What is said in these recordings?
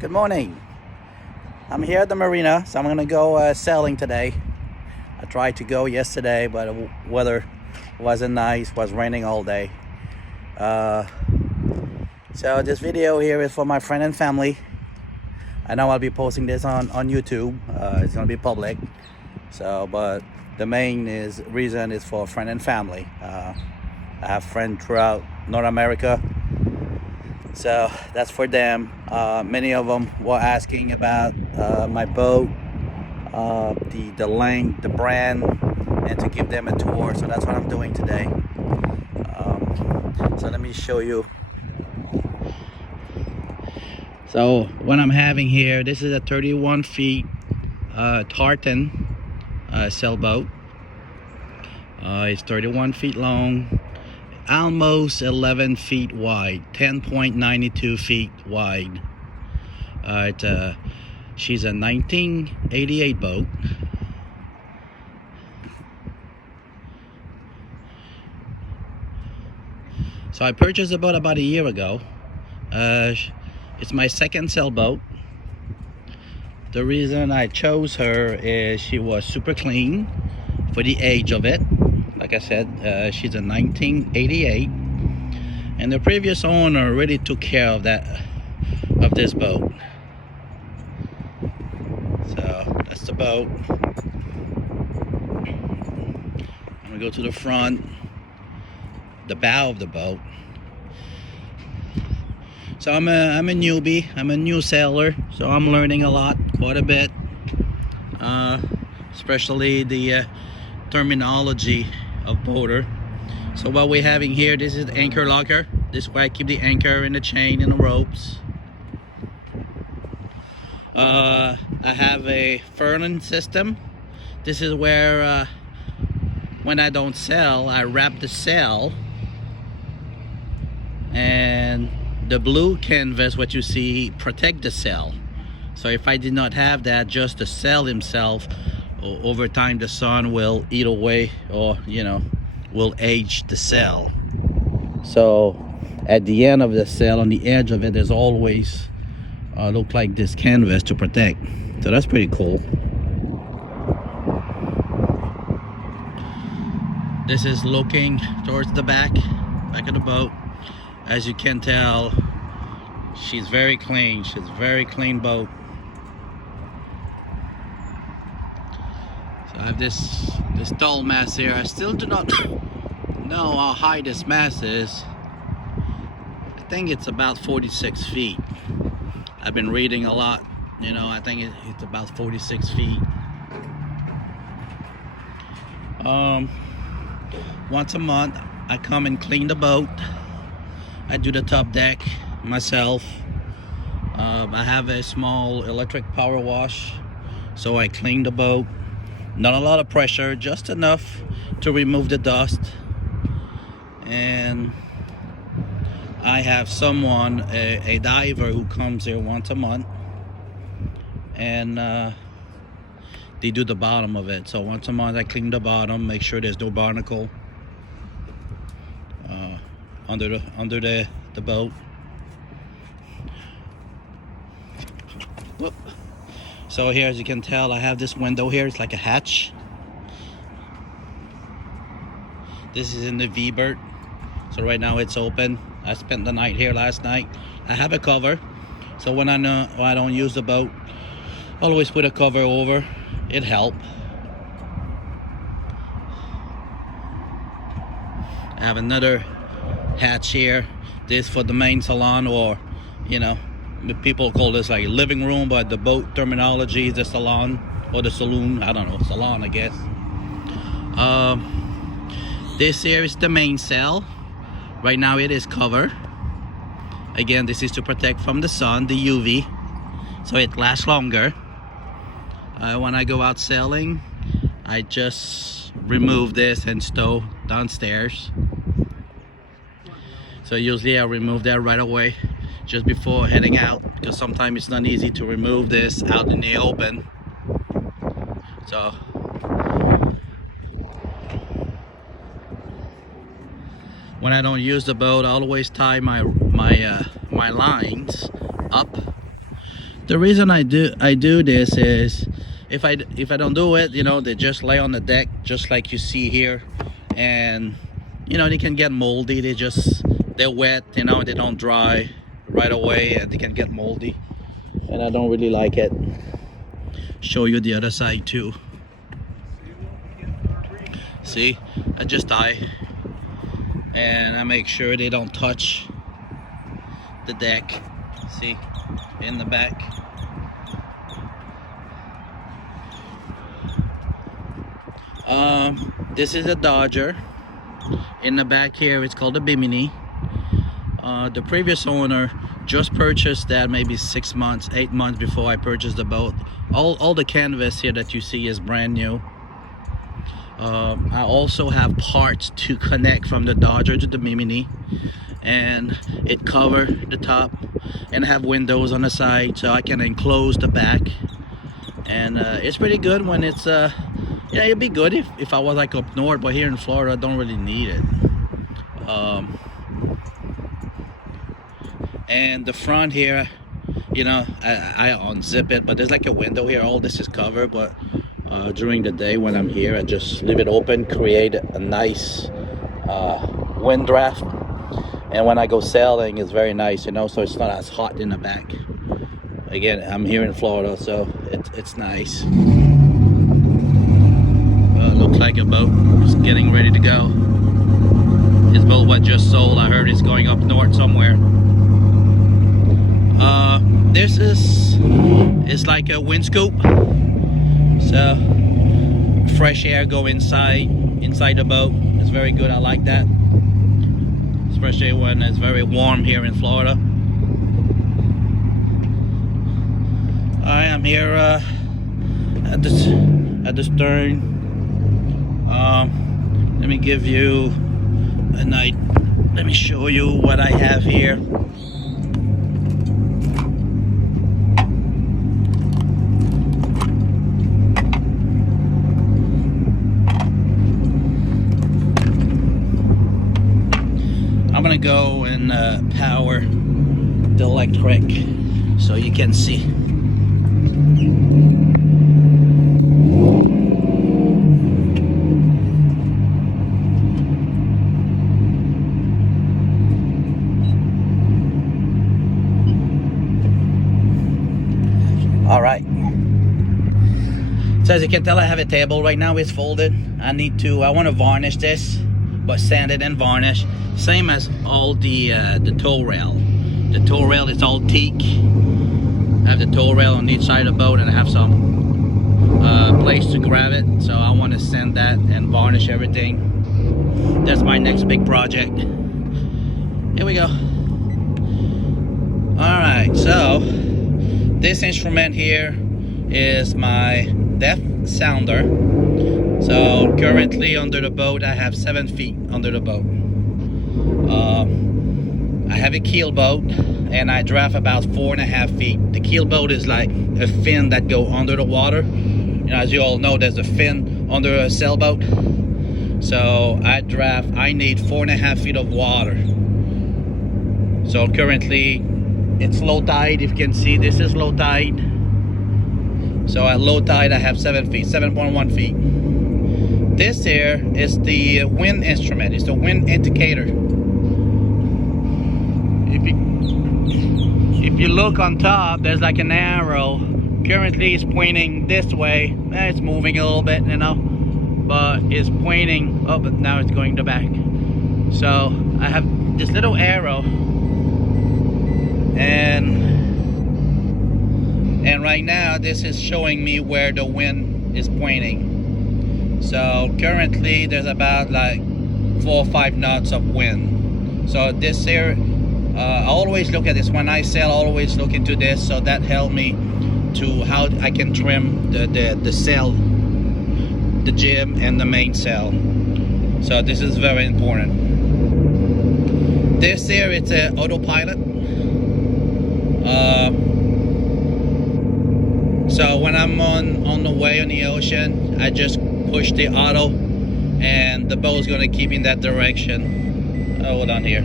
Good morning. I'm here at the marina, so I'm gonna go sailing today. I tried to go yesterday, but the weather wasn't nice. Was raining all day. Uh, so this video here is for my friend and family. I know I'll be posting this on YouTube. It's gonna be public. So, but the main reason is for friend and family. I have friends throughout North America. So that's for them. Many of them were asking about my boat, the length, the brand, and to give them a tour. So that's what I'm doing today. So let me show you. So what I'm having here, this is a 31 feet Tartan sailboat. It's 31 feet long, almost 11 feet wide, 10.92 feet wide. She's a 1988 boat. So I purchased the boat about a year ago. It's my second sailboat. The reason I chose her is she was super clean for the age of it. Like I said, she's a 1988, and the previous owner really took care of this boat. So that's the boat. I'm gonna go to the front, the bow of the boat. So I'm a newbie. I'm a new sailor, so I'm learning a lot, quite a bit, especially the terminology of boater. So what we're having here, this is the anchor locker. This is where I keep the anchor and the chain and the ropes. I have a furling system. This is where when I don't sail, I wrap the sail, and the blue canvas, what you see, protect the sail. So if I did not have that, just the sail himself, over time the sun will eat away, or will age the sail. So at the end of the sail, on the edge of it, there's always look like this canvas to protect. So that's pretty cool. This is looking towards the back of the boat. As you can tell, she's very clean. She's a very clean boat. So I have this tall mast here. I still do not know how high this mast is. I think it's about 46 feet. I've been reading a lot. I think it's about 46 feet. Once a month, I come and clean the boat. I do the top deck myself. I have a small electric power wash, so I clean the boat. Not a lot of pressure, just enough to remove the dust. And I have someone, a diver, who comes here once a month, and they do the bottom of it. So once a month I clean the bottom, make sure there's no barnacle under the boat. Whoop. So here, as you can tell, I have this window here. It's like a hatch. This is in the V-berth. So right now it's open. I spent the night here last night. I have a cover, so when I don't use the boat, I always put a cover over. It helps. I have another hatch here. This for the main salon, or people call this like a living room, but the boat terminology is the salon or the saloon. I don't know, salon, I guess. This here is the main sail. Right now it is covered. Again, this is to protect from the sun, the UV, so it lasts longer. When I go out sailing, I just remove this and stow downstairs. So usually I remove that right away, just before heading out, because sometimes it's not easy to remove this out in the open. So when I don't use the boat, I always tie my lines up The reason I do this is if I don't do it, you know, they just lay on the deck just like you see here, and you know they can get moldy. They're wet, you know, they don't dry right away, and they can get moldy, and I don't really like it. Show you the other side too. See, I just tie, and I make sure they don't touch the deck. See, in the back. This is a Dodger. In the back here, it's called a Bimini. The previous owner just purchased that maybe 6 months, 8 months before I purchased the boat. All the canvas here that you see is brand new. I also have parts to connect from the Dodger to the Bimini, and it cover the top and have windows on the side so I can enclose the back, and it's pretty good when it's yeah, it'd be good if I was like up north, but here in Florida I don't really need it. And the front here, you know, I unzip it, but there's like a window here. All this is covered, but during the day when I'm here, I just leave it open, create a nice wind draft, and when I go sailing it's very nice, you know, so it's not as hot in the back. Again, I'm here in Florida, so it's nice. Looks like a boat is getting ready to go. This boat was just sold. I heard it's going up north somewhere. This is like a wind scoop, so fresh air go inside the boat. It's very good. I like that, especially when it's very warm here in Florida. I am here at the stern. Let me give you a night. Let me show you what I have here. I'm gonna go and power the electric so you can see. All right. So as you can tell, I have a table right now. It's folded. I want to varnish this, but sand it and varnish. Same as all the tow rail. The tow rail is all teak. I have the tow rail on each side of the boat, and I have some place to grab it. So I want to sand that and varnish everything. That's my next big project. Here we go. All right, so this instrument here is my depth sounder. So currently under the boat I have 7 feet under the boat. I have a keel boat and I draft about 4.5 feet. The keel boat is like a fin that go under the water. You know, as you all know, there's a fin under a sailboat. So I need 4.5 feet of water. So currently it's low tide. If you can see, this is low tide. So at low tide I have 7 feet, 7.1 feet. This here is the wind instrument. It's the wind indicator. If you look on top, there's like an arrow. Currently it's pointing this way. It's moving a little bit, you know, but it's pointing up, but now it's going to back. So I have this little arrow, and right now this is showing me where the wind is pointing. So currently there's about like 4 or 5 knots of wind. So this here, I always look at this when I sail. I always look into this, so that helps me to how I can trim the sail, the jib and the mainsail. So this is very important. This here, it's an autopilot. So when I'm on the way on the ocean, I just push the auto and the boat's gonna keep in that direction. Hold on here.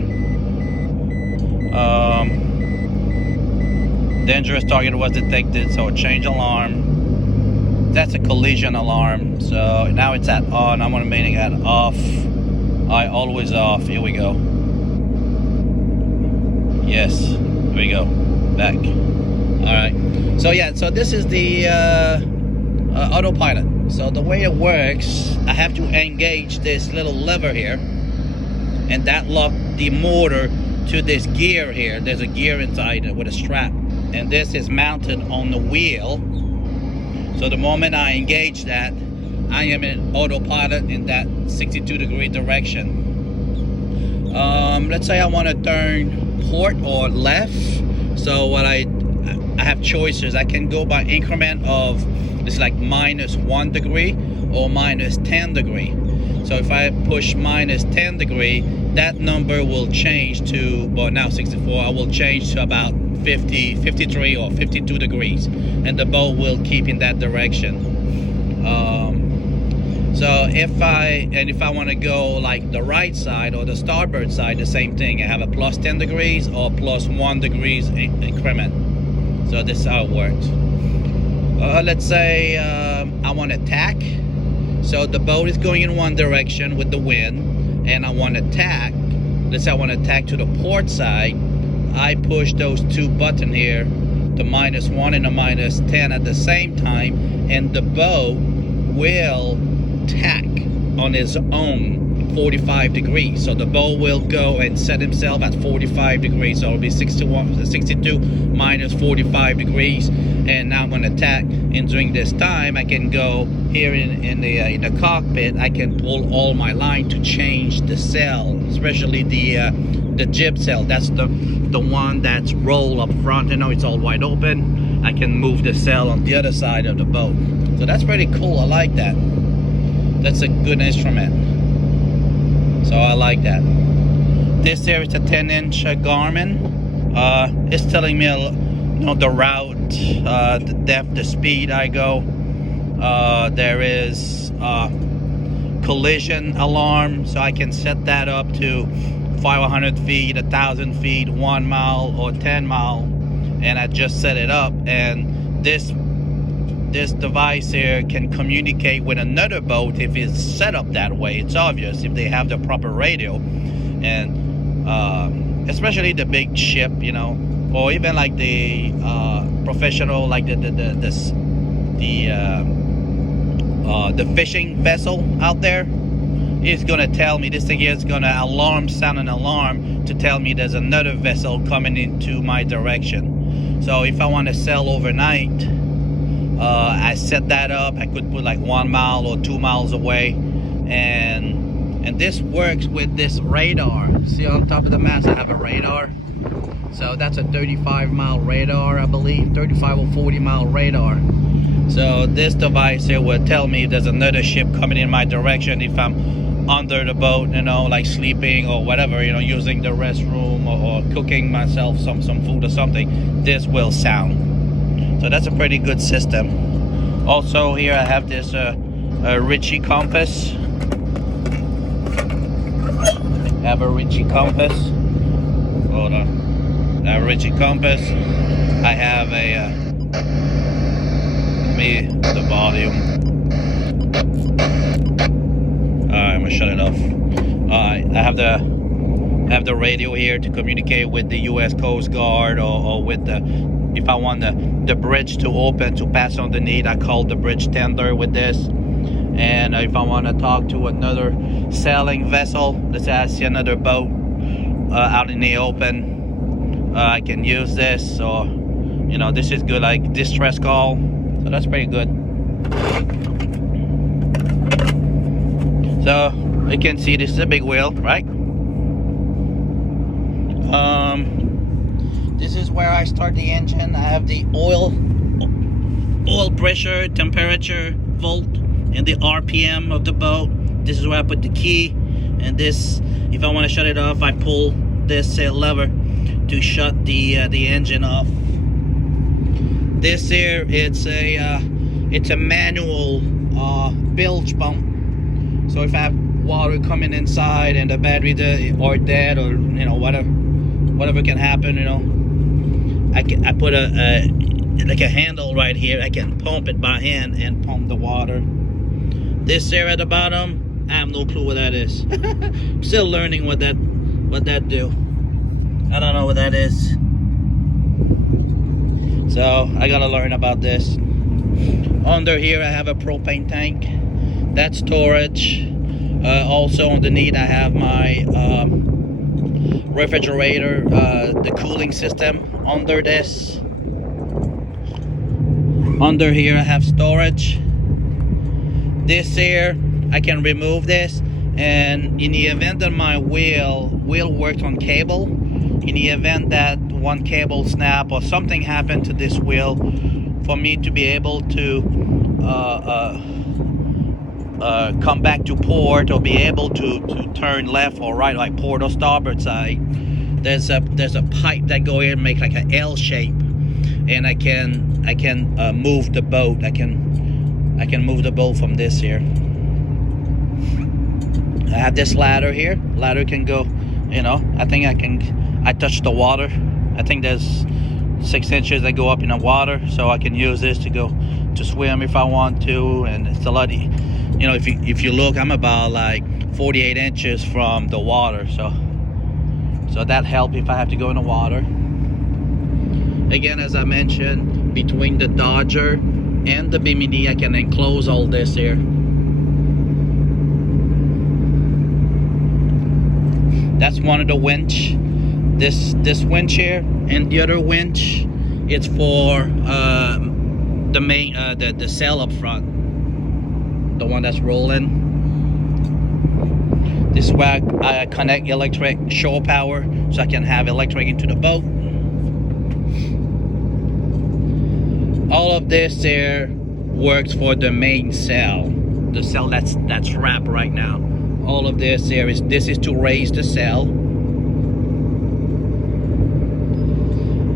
Dangerous target was detected, so change alarm. That's a collision alarm. So now it's at on. I'm gonna make it at off. I always off. Here we go. Yes, here we go. Back. All right. So yeah. So this is the autopilot. So the way it works, I have to engage this little lever here, and that locks the motor to this gear here. There's a gear inside with a strap, and this is mounted on the wheel. So the moment I engage that, I am in autopilot in that 62-degree direction. Let's say I want to turn port or left. So what I have choices. I can go by increment of, it's like -1 degree or -10 degree. So if I push -10 degree, that number will change to, well, now 64, I will change to about 50, 53 or 52 degrees, and the boat will keep in that direction. So if I want to go like the right side or the starboard side, the same thing. I have a +10 degrees or +1 degrees increment. So this is how it works. Let's say I want to tack. So the boat is going in one direction with the wind, and I want to tack. Let's say I want to tack to the port side. I push those two buttons here, the -1 and the -10 at the same time, and the boat will tack on its own 45 degrees. So the boat will go and set himself at 45 degrees. So it'll be 62 minus 45 degrees. And now I'm going to tack. And during this time, I can go here in the cockpit. I can pull all my line to change the sail, especially the jib sail. That's the one that's rolled up front. You know, it's all wide open. I can move the sail on the other side of the boat. So that's pretty cool. I like that. That's a good instrument. So I like that. This here is a 10-inch Garmin. It's telling me, the route, the depth, the speed I go. There is collision alarm, so I can set that up to 500 feet, 1,000 feet, 1 mile, or 10 mile, and I just set it up. And this device here can communicate with another boat if it's set up that way. It's obvious if they have the proper radio, and especially the big ship, or even like the professional, like the fishing vessel out there. It's gonna tell me, this thing here is gonna sound an alarm to tell me there's another vessel coming into my direction. So if I want to sail overnight, I set that up. I could put like 1 mile or 2 miles away, and this works with this radar. See, on top of the mast I have a radar. So that's a 35-mile radar, I believe, 35 or 40-mile radar. So this device here will tell me if there's another ship coming in my direction. If I'm under the boat, like sleeping or whatever, using the restroom or cooking myself some food or something, this will sound. So that's a pretty good system. Also here I have this Ritchie compass. I have a Ritchie compass. Hold on. I have a Ritchie compass. I have a the volume. I'm gonna shut it off. I have the radio here to communicate with the U.S. Coast Guard, or with if I want the bridge to open to pass underneath, I call the bridge tender with this. And if I want to talk to another sailing vessel, let's say I see another boat out in the open, I can use this. Or this is good, like distress call. So that's pretty good. So you can see this is a big wheel, right? This is where I start the engine. I have the oil pressure, temperature, volt, and the RPM of the boat. This is where I put the key. And this, if I want to shut it off, I pull this lever to shut the engine off. This here, it's a manual bilge pump. So if I have water coming inside and the battery or dead, or whatever can happen, I put a like a handle right here. I can pump it by hand and pump the water. This there at the bottom, I have no clue what that is. Still learning what that do. I don't know what that is. So I gotta learn about this. Under here I have a propane tank. That's storage. Also underneath I have my refrigerator, the cooling system under this. Under here I have storage. This here I can remove this, and in the event that my wheel works on cable, in the event that one cable snap or something happened to this wheel, for me to be able to come back to port, or be able to turn left or right, like port or starboard side, there's a pipe that go in and make like an L shape, and I can move the boat. I can move the boat from this here. I have this ladder here. Ladder can go, you know, I touch the water. I think there's 6 inches that go up in the water, so I can use this to go to swim if I want to. And it's a lot, you know, if you look, I'm about like 48 inches from the water, so that helps if I have to go in the water. Again, as I mentioned, between the Dodger and the Bimini, I can enclose all this here. That's one of the winch. This winch here, and the other winch, it's for the main the sail up front, the one that's rolling. This is where I connect electric shore power, so I can have electric into the boat. All of this there works for the main sail, the sail that's wrapped right now. All of this there is to raise the sail,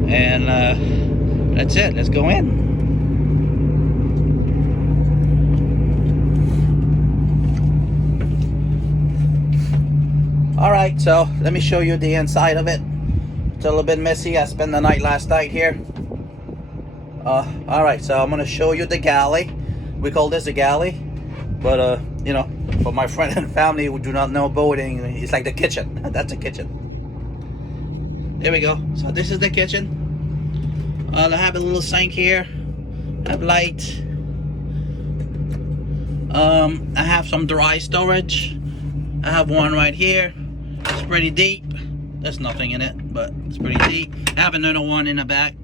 and that's it. Let's go in. All right, so let me show you the inside of it. It's a little bit messy. I spent the night last night here. All right, so I'm gonna show you the galley. We call this a galley, but you know, for my friend and family who do not know boating, it's like the kitchen. That's a kitchen. There we go. So this is the kitchen. I have a little sink here. I have light. I have some dry storage. I have one right here. It's pretty deep. There's nothing in it, but it's pretty deep. I have another one in the back.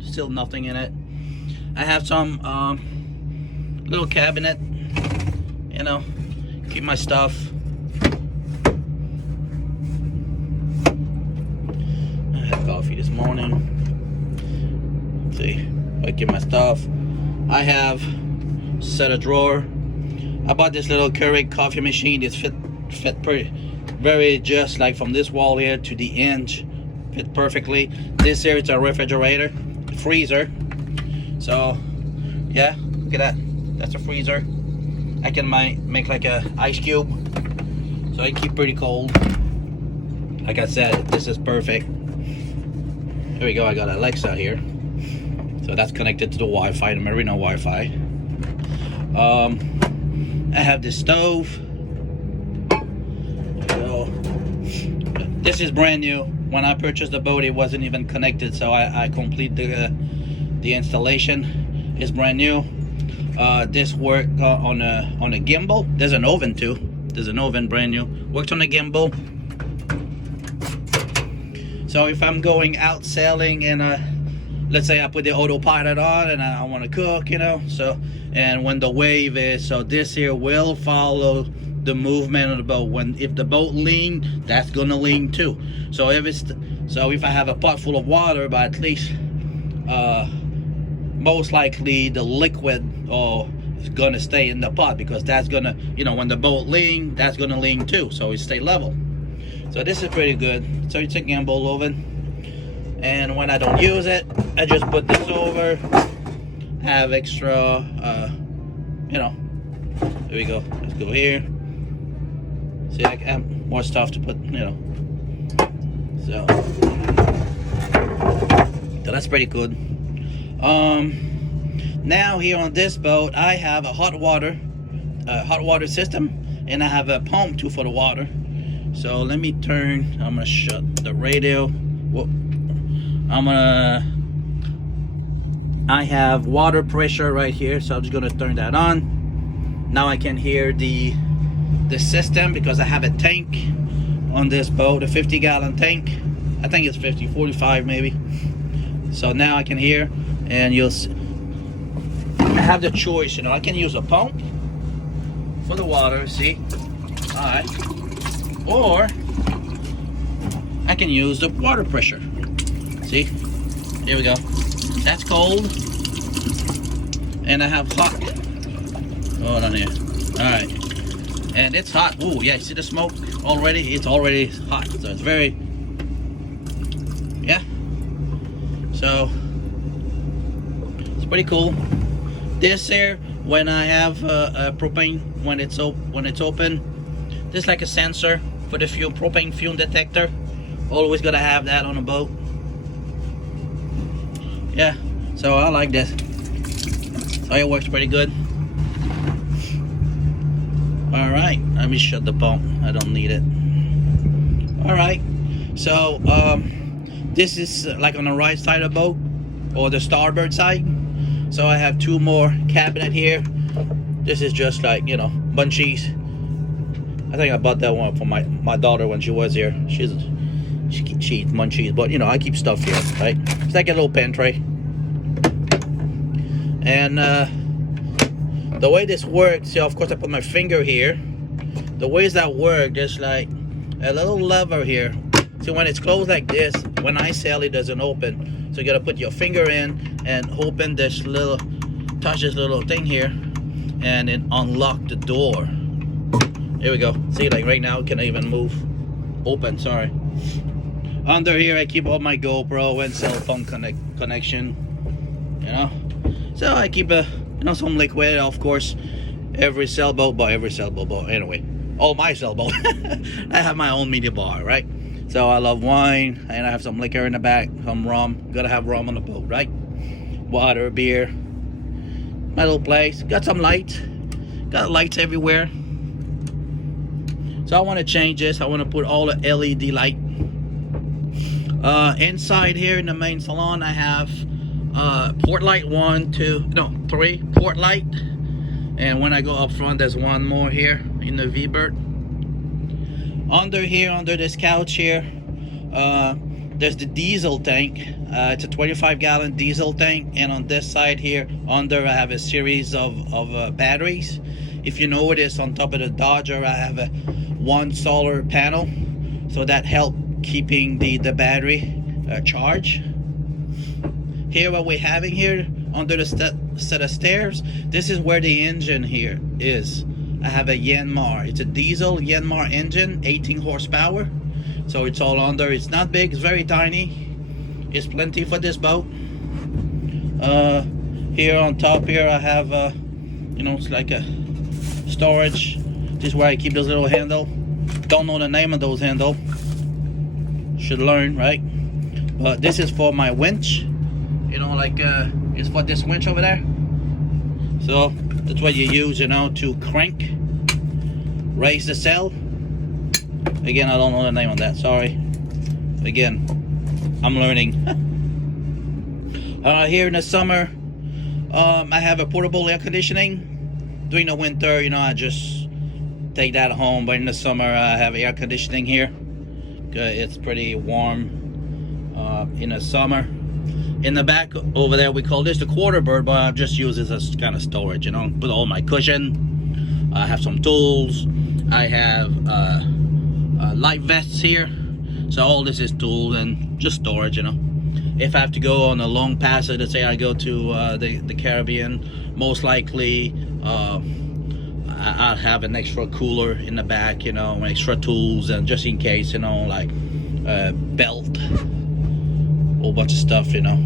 Still nothing in it. I have some little cabinet, you know, keep my stuff. I had coffee this morning. Let's see, I keep my stuff. I have set a drawer. I bought this little Keurig coffee machine. It's fit pretty, very just like from this wall here to the hinge, fit perfectly. This here is a refrigerator, freezer. So yeah, look at that. That's a freezer. I can make like a ice cube, so I keep pretty cold. Like I said, this is perfect. There we go. I got Alexa here, so that's connected to the Wi-Fi, the Marina Wi-Fi. I have this stove. So this is brand new. When I purchased the boat, it wasn't even connected, so I complete the installation. It's brand new. This worked on a gimbal. There's an oven too. There's an oven, brand new. Worked on a gimbal. So if I'm going out sailing and let's say I put the autopilot on and I want to cook, you know, so, and when the wave is, so this here will follow the movement of the boat. If the boat lean, that's gonna lean too. So if I have a pot full of water, but at least most likely the liquid is gonna stay in the pot, because that's gonna, you know, when the boat lean, that's gonna lean too, so it stay level. So this is pretty good. So it's a gimbal oven, and when I don't use it, I just put this over. Have extra you know, there we go. Let's go here. See, I have more stuff to put, you know. So, ta-da! that's pretty good. Now here on this boat, I have a hot water system, and I have a pump too for the water. So let me turn. I'm gonna shut the radio. Whoop. I have water pressure right here, so I'm just gonna turn that on. Now I can hear the system because I have a tank on this boat, a 50-gallon tank. I think it's 50, 45 maybe. So now I can hear, and you'll see, I have the choice, you know. I can use a pump for the water, see? All right. Or I can use the water pressure. See? Here we go. That's cold. And I have hot. Hold on here. All right. And it's hot. Ooh, yeah, you see the smoke already? It's already hot. So it's very, yeah. So it's pretty cool. This here, when I have a propane, when it's open, this is like a sensor for the fuel, propane fuel detector. Always gotta have that on a boat. Yeah, so I like this. So it works pretty good. All right, let me shut the pump. I don't need it. All right, so this is like on the right side of the boat, or the starboard side. So I have two more cabinet here. This is just like, you know, munchies. I think I bought that one for my daughter when she was here. She eats munchies, but you know, I keep stuff here, right? It's like a little pantry. And the way this works, so of course I put my finger here. The ways that work, there's like a little lever here. So when it's closed like this, when I sail, it doesn't open. So you gotta put your finger in and open this little, touch this little thing here, and then unlock the door. Here we go. See, like right now, it can't even move. Open, sorry. Under here, I keep all my GoPro and cell phone connection, you know. So I keep some liquid, of course. Every sailboat, anyway, all my sailboat. I have my own media bar, right? So I love wine, and I have some liquor in the back, some rum. Gotta have rum on the boat, right? Water, beer. My little place. Got some lights. Got lights everywhere. So I want to change this. I want to put all the LED light. Inside here in the main salon, I have port light 1, 2, no, 3 port light. And when I go up front, there's one more here in the V-Bird. Under here, under this couch here, there's the diesel tank. It's a 25-gallon diesel tank. And on this side here, under, I have a series of batteries. If you notice, on top of the Dodger, I have one solar panel. So that helps keeping the battery charged. Here, what we're having here, under the set of stairs, this is where the engine here is. I have a Yanmar. It's a diesel Yanmar engine, 18 horsepower. So it's all under. It's not big, it's very tiny. It's plenty for this boat. Here on top here, I have it's like a storage. This is where I keep this little handle. Don't know the name of those handle. Should learn, right? But this is for my winch. You know, like it's for this winch over there. So that's what you use, you know, to crank, raise the sail. Again, I don't know the name on that, sorry. Again, I'm learning. Here in the summer, I have a portable air conditioning. During the winter, you know, I just take that home. But in the summer, I have air conditioning here. It's pretty warm in the summer. In the back over there, we call this the quarter bird, but I just use this as kind of storage, you know. Put all my cushion. I have some tools. I have life vests here. So all this is tools and just storage, you know. If I have to go on a long passage, let's say I go to the Caribbean, most likely I'll have an extra cooler in the back, you know, extra tools, and just in case, you know, like belt, whole bunch of stuff, you know.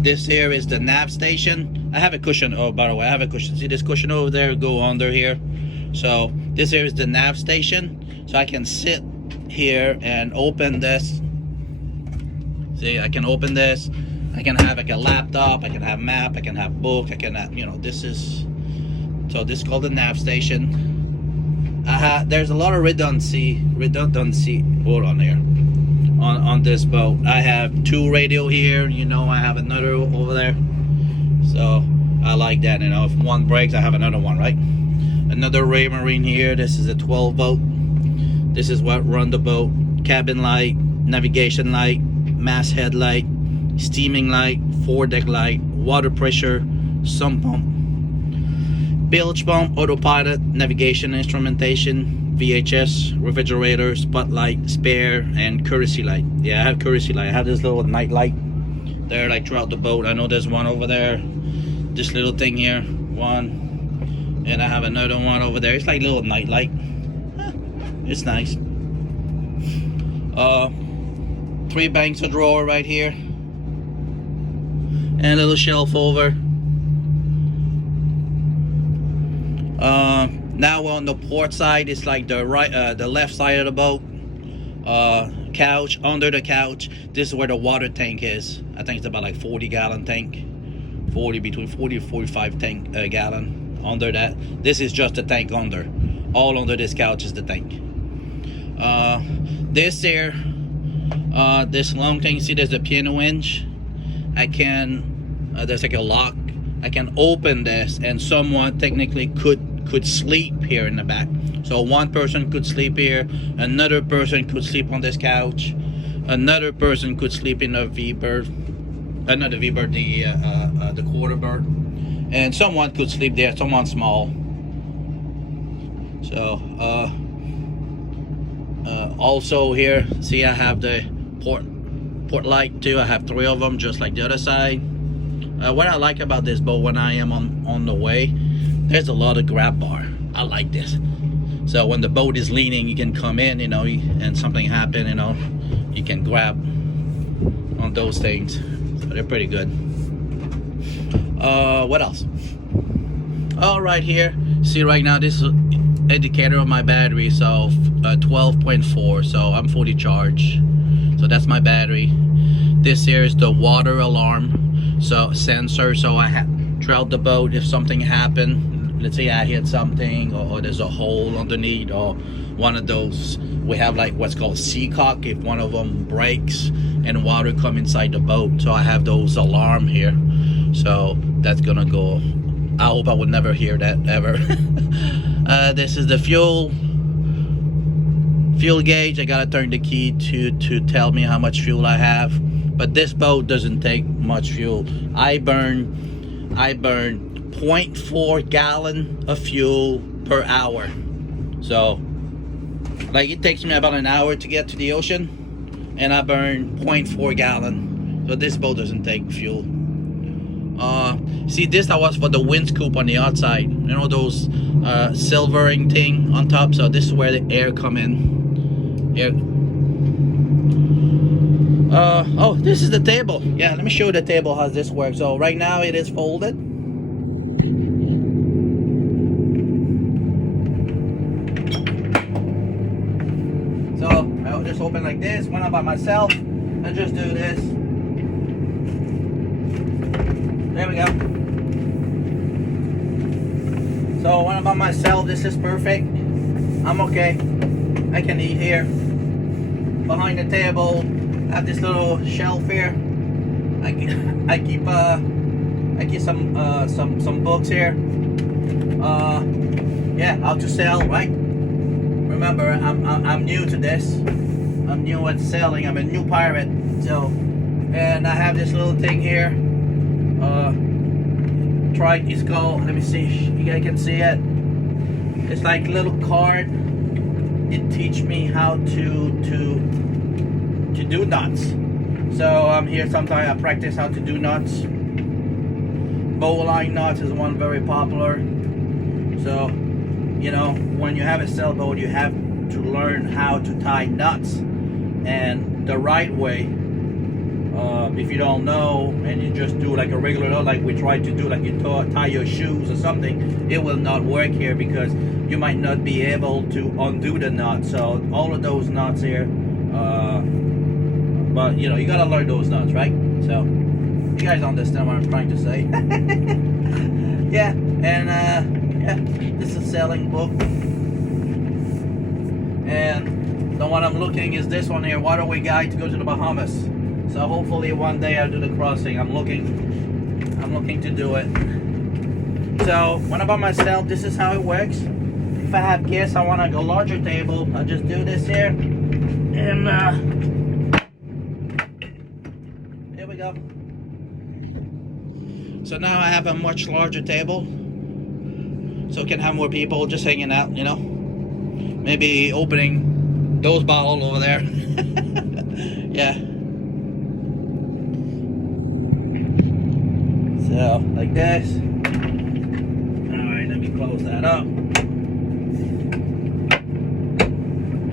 This here is the nav station. I have a cushion. Oh, by the way, I have a cushion. See this cushion over there? Go under here. So this here is the nav station. So I can sit here and open this. See, I can open this. I can have like a laptop. I can have map. I can have book. I can have, you know, this is this is called the nav station. There's a lot of redundancy. Hold on here. On this boat, I have 2 radio here. You know, I have another over there. So I like that. You know, if one breaks, I have another one, right? Another Raymarine here. This is a 12 volt. This is what run the boat. Cabin light, navigation light, masthead light, steaming light, foredeck light, water pressure, sump pump, bilge pump, autopilot, navigation instrumentation, VHS, refrigerator, spotlight, spare, and courtesy light. Yeah, I have courtesy light. I have this little night light there, like throughout the boat. I know there's one over there. This little thing here, one, and I have another one over there. It's like little night light. It's nice. 3 banks of drawer right here, and a little shelf over. Now on the port side, it's like the left side of the boat. Couch, under the couch, this is where the water tank is. I think it's about like 40-gallon tank, between 40 and 45 gallon under that. This is just the tank under. All under this couch is the tank. This here, this long thing, see there's a piano hinge. I can, there's like a lock. I can open this, and someone technically could sleep here in the back. So one person could sleep here, another person could sleep on this couch, another person could sleep in the V-berth, not the V-berth, the quarter berth, and someone could sleep there, someone small. So also here, see I have the port light too. I have 3 of them, just like the other side. What I like about this boat, when I am on the way, there's a lot of grab bar. I like this. So when the boat is leaning, you can come in, you know, and something happen, you know, you can grab on those things. So they're pretty good. What else? Oh, right here, see right now, this is indicator of my battery. So 12.4, so I'm fully charged. So that's my battery. This here is the water alarm, so sensor. So I have throughout the boat, if something happened, let's say I hit something, or there's a hole underneath, or one of those, we have like what's called seacock, if one of them breaks and water come inside the boat. So I have those alarm here, so that's gonna go. I hope I would never hear that ever. This is the fuel gauge. I gotta turn the key to tell me how much fuel I have, but this boat doesn't take much fuel. I burn 0.4 gallon of fuel per hour. So like it takes me about an hour to get to the ocean, and I burn 0.4 gallon. So this boat doesn't take fuel. See, this that was for the wind scoop on the outside, you know, those silvering thing on top. So this is where the air come in. Air. Oh, this is the table. Yeah, let me show you the table, how this works. So right now it is folded. So I'll just open like this. When I'm by myself, I just do this. There we go. So when I'm by myself, this is perfect. I'm okay. I can eat here. Behind the table, I have this little shelf here. I keep some books here. Yeah, how to sell, right? Remember, I'm new to this. I'm new at selling. I'm a new pirate. So, and I have this little thing here. It's called, let me see, you guys can see it. It's like a little card. It teach me how to do knots. So I'm here sometimes, I practice how to do knots. Bowline knots is one very popular. So, you know, when you have a sailboat, you have to learn how to tie knots, and the right way. If you don't know and you just do like a regular knot, like we try to do, like you tie your shoes or something, it will not work here because you might not be able to undo the knot. So all of those knots here, But you know, you gotta learn those nuts, right? So you guys understand what I'm trying to say. Yeah, and yeah, this is sailing boat. And the one I'm looking is this one here, Waterway Guide to go to the Bahamas. So hopefully one day I'll do the crossing. I'm looking to do it. So when I'm by myself, this is how it works. If I have guests, I want a larger table, I'll just do this here. And here we go. So now I have a much larger table. So I can have more people just hanging out, you know. Maybe opening those bottles over there. Yeah. So, like this. Alright, let me close that up.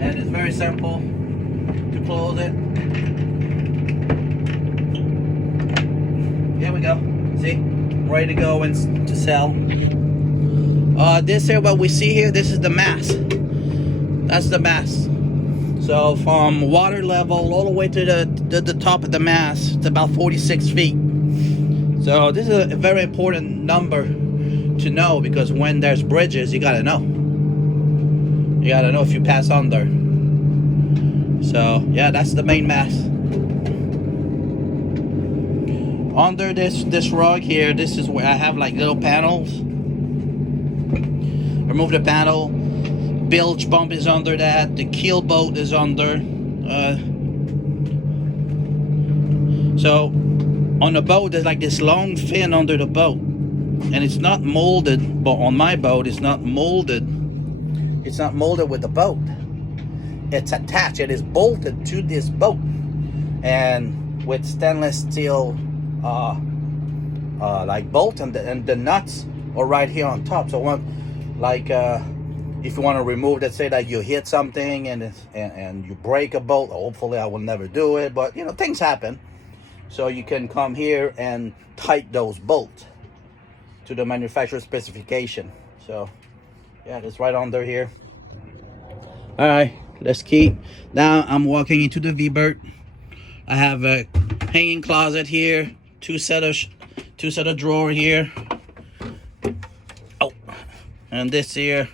And it's very simple to close it. Here we go. See? Ready to go and to sell. This here, what we see here, this is the mast. That's the mast. So from water level all the way to the top of the mast, it's about 46 feet. So this is a very important number to know, because when there's bridges, you gotta know. You gotta know if you pass under. So yeah, that's the main mast. Under this rug here, this is where I have like little panels. Remove the panel. Bilge bump is under that. The keel boat is under. So on the boat, there's like this long fin under the boat, and it's not molded. But on my boat, it's not molded. It's not molded with the boat. It's attached. It is bolted to this boat, and with stainless steel like bolt, and the nuts are right here on top. So if you want to remove, let's say that you hit something and you break a bolt, hopefully I will never do it, but you know, things happen. So you can come here and tighten those bolts to the manufacturer specification. So yeah, it's right under here. All right, let's keep. Now I'm walking into the V-berth. I have a hanging closet here, two set of drawer here. Oh, and this here.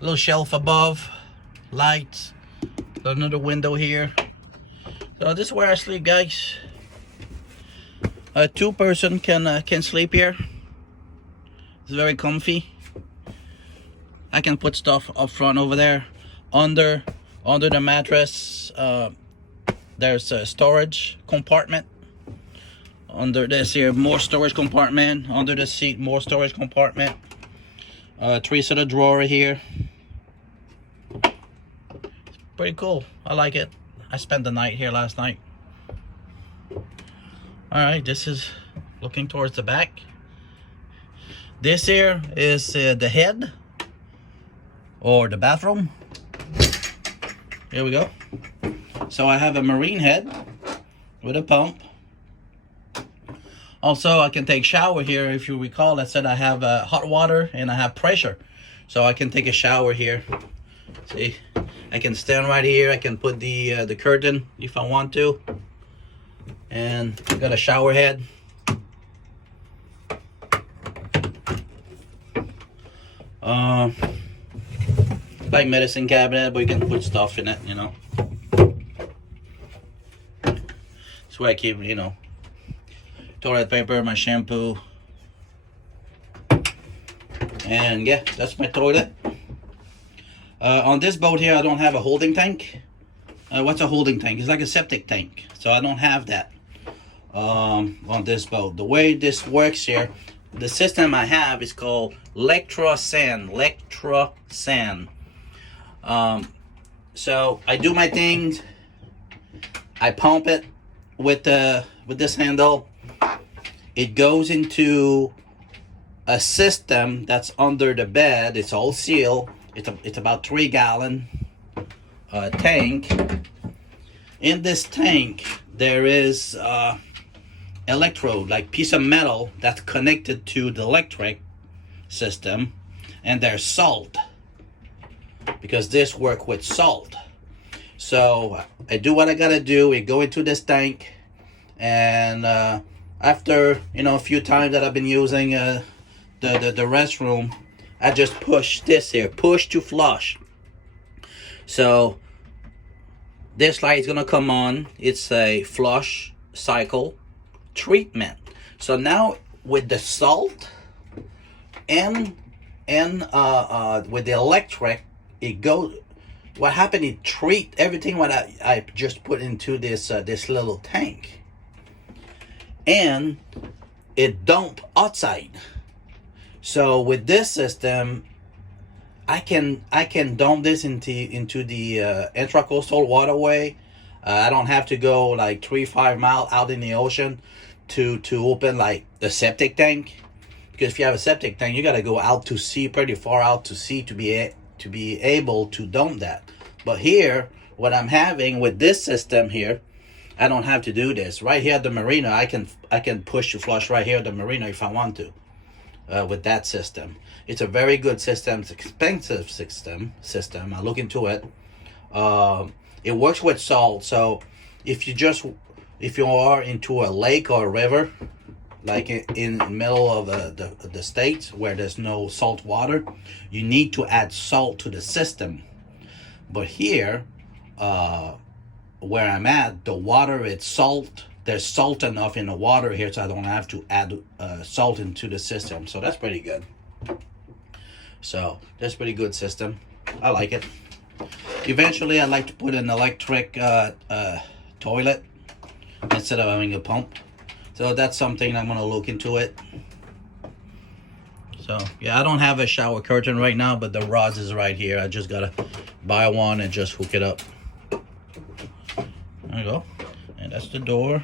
Little shelf above, lights, another window here. So this is where I sleep, guys. A two-person can sleep here. It's very comfy. I can put stuff up front over there. Under the mattress, there's a storage compartment. Under this here, more storage compartment. Under the seat, more storage compartment. Three set of drawer here. Pretty cool. I like it. I spent the night here last night. Alright, this is looking towards the back. This here is the head or the bathroom. Here we go. So I have a marine head with a pump. Also, I can take shower here. If you recall, I said I have hot water and I have pressure. So I can take a shower here. See, I can stand right here. I can put the curtain if I want to. And I got a shower head. Like medicine cabinet, but you can put stuff in it, you know. That's where I keep, you know, toilet paper, my shampoo. And yeah, that's my toilet. On this boat here, I don't have a holding tank. What's a holding tank? It's like a septic tank. So I don't have that on this boat. The way this works here, the system I have is called Electro-Sand. Electro-Sand. So I do my things. I pump it with this handle. It goes into a system that's under the bed. It's all sealed. It's about 3 gallon tank. In this tank there is electrode, like piece of metal that's connected to the electric system, and there's salt, because this work with salt. So I do what I gotta do. We go into this tank, and after a few times that I've been using the restroom, I just push this here, push to flush. So this light is gonna come on. It's a flush cycle treatment. So now with the salt and with the electric, it goes. What happened? It treat everything what I just put into this little tank, and it dump outside. So with this system, I can dump this into the intracoastal waterway. I don't have to go like 3-5 miles out in the ocean to open like the septic tank, because if you have a septic tank, you got to go out to sea, pretty far out to sea, to be able to dump that. But here, what I'm having with this system here, I don't have to do this. Right here at the marina, I can push to flush right here at the marina if I want to. With that system, it's a very good system. It's expensive system. I look into it. It works with salt. So if you are into a lake or a river, like in the middle of the states where there's no salt water, you need to add salt to the system. But here, where I'm at, the water, it's salt. There's salt enough in the water here, so I don't have to add salt into the system. So that's pretty good. So that's pretty good system. I like it. Eventually, I'd like to put an electric toilet instead of having a pump. So that's something I'm gonna look into it. So yeah, I don't have a shower curtain right now, but the rods is right here. I just gotta buy one and just hook it up. There you go. And that's the door.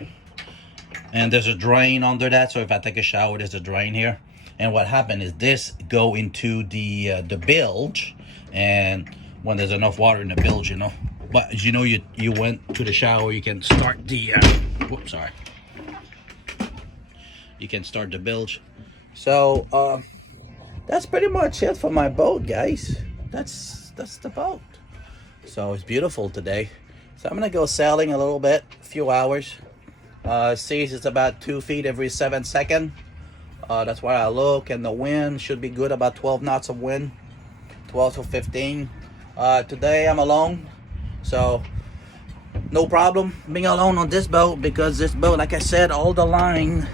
And there's a drain under that, so if I take a shower, there's a drain here. And what happened is this go into the bilge, and when there's enough water in the bilge, but as you went to the shower, you can start the whoops, sorry. You can start the bilge. So that's pretty much it for my boat, guys. That's the boat. So it's beautiful today. So I'm gonna go sailing a little bit, a few hours. Seas is about 2 feet every 7 seconds. That's where I look, and the wind should be good, about 12 knots of wind, 12 to 15. Today I'm alone, so no problem being alone on this boat, because this boat, like I said, all the lines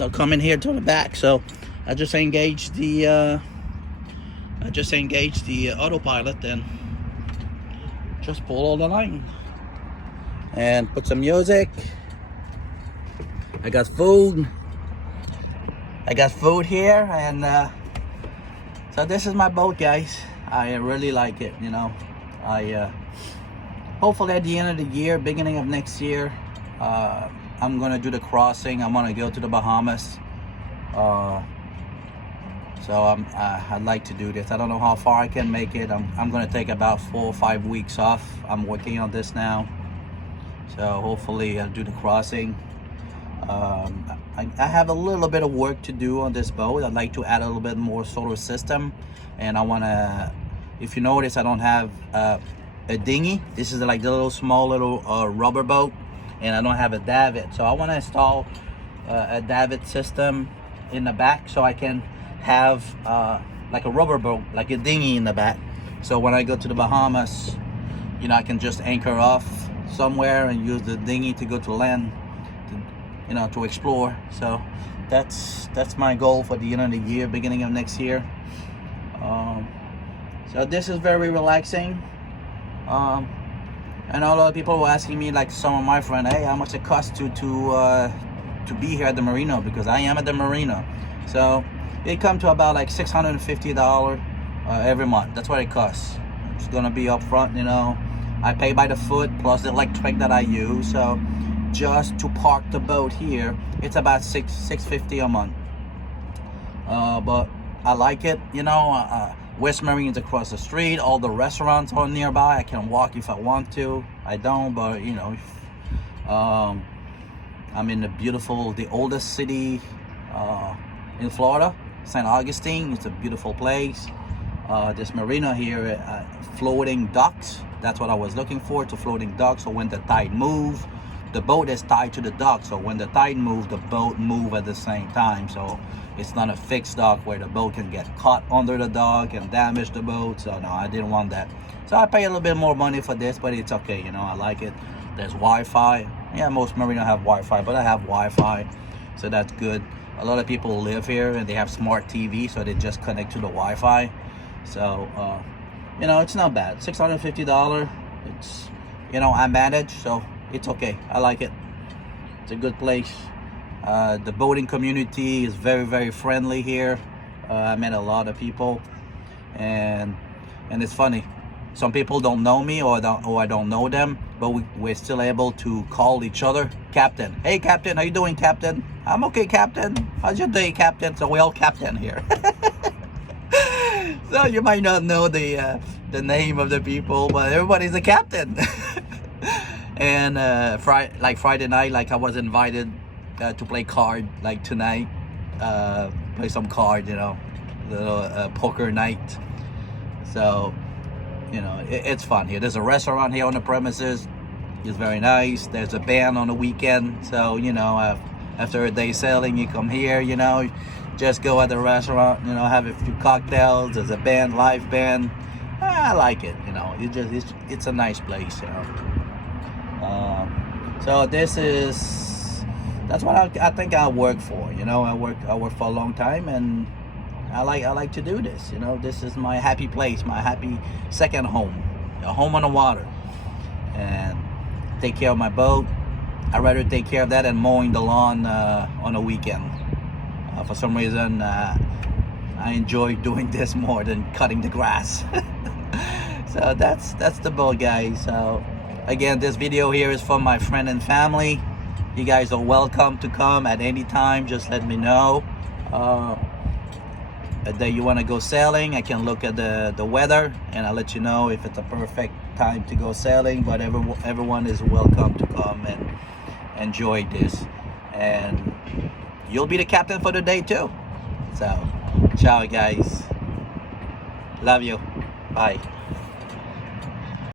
are coming here to the back. So I just engaged the autopilot and just pull all the line and put some music. I got food here, and so this is my boat, guys. I really like it. I hopefully at the end of the year, beginning of next year, I'm gonna do the crossing. I'm gonna go to the Bahamas. So I'd like to do this. I don't know how far I can make it. I'm gonna take about 4 or 5 weeks off. I'm working on this now, so hopefully I'll do the crossing. I have a little bit of work to do on this boat. I'd like to add a little bit more solar system, and I wanna, if you notice, I don't have a dinghy. This is like the small little rubber boat, and I don't have a davit. So I want to install a davit system in the back, so I can have like a rubber boat, like a dinghy in the back. So when I go to the Bahamas, I can just anchor off somewhere and use the dinghy to go to land, to explore. So that's my goal for the end of the year, beginning of next year. So this is very relaxing. And a lot of people were asking me, like some of my friends, hey, how much it costs to be here at the marina, because I am at the marina. So it comes to about like $650 every month. That's what it costs. It's gonna be up front, I pay by the foot plus the electric that I use. So just to park the boat here, it's about $650 a month. But I like it. West Marine's across the street. All the restaurants are nearby. I can walk if I want to. I don't, but I'm in the oldest city in Florida, St. Augustine. It's a beautiful place. this marina here, floating docks. That's what I was looking for, to floating docks. So when the tide moves, the boat is tied to the dock. So when the tide moves, the boat move at the same time. So it's not a fixed dock where the boat can get caught under the dock and damage the boat. So no, I didn't want that. So I pay a little bit more money for this, but it's okay. You know, I like it. There's Wi-Fi. Yeah, most marina have Wi-Fi, but I have Wi-Fi, so that's good. A lot of people live here and they have smart TV, so they just connect to the Wi-Fi. So you know, it's not bad. $650. It's, you know, I manage, so it's okay. I like it. It's a good place. The boating community is very, very friendly here. I met a lot of people, and it's funny. Some people don't know me, or I don't know them, but we're still able to call each other Captain. Hey, Captain, how you doing, Captain? I'm okay, Captain. How's your day, Captain? So we all Captain here. So you might not know the name of the people, but everybody's a captain. And Friday night, like I was invited to play card, like tonight, play some card, you know, little poker night. So, you know, it's fun here. There's a restaurant here on the premises. It's very nice. There's a band on the weekend. So, you know, after a day sailing, you come here, you know, just go at the restaurant, you know, have a few cocktails. There's a band, live band. I like it, you know. It's a nice place, you know. So that's what I think I work for, you know. I work for a long time, and I like to do this, you know. This is my happy place, my happy second home, a home on the water, and take care of my boat. I'd rather take care of that than mowing the lawn on a weekend. For some reason, I enjoy doing this more than cutting the grass. So that's the boat, guys. So again, this video here is from my friend and family. You guys are welcome to come at any time. Just let me know that you want to go sailing. I can look at the weather, and I'll let you know if it's a perfect time to go sailing. But everyone is welcome to come and enjoy this, and you'll be the captain for the day too. So ciao, guys. Love you. Bye.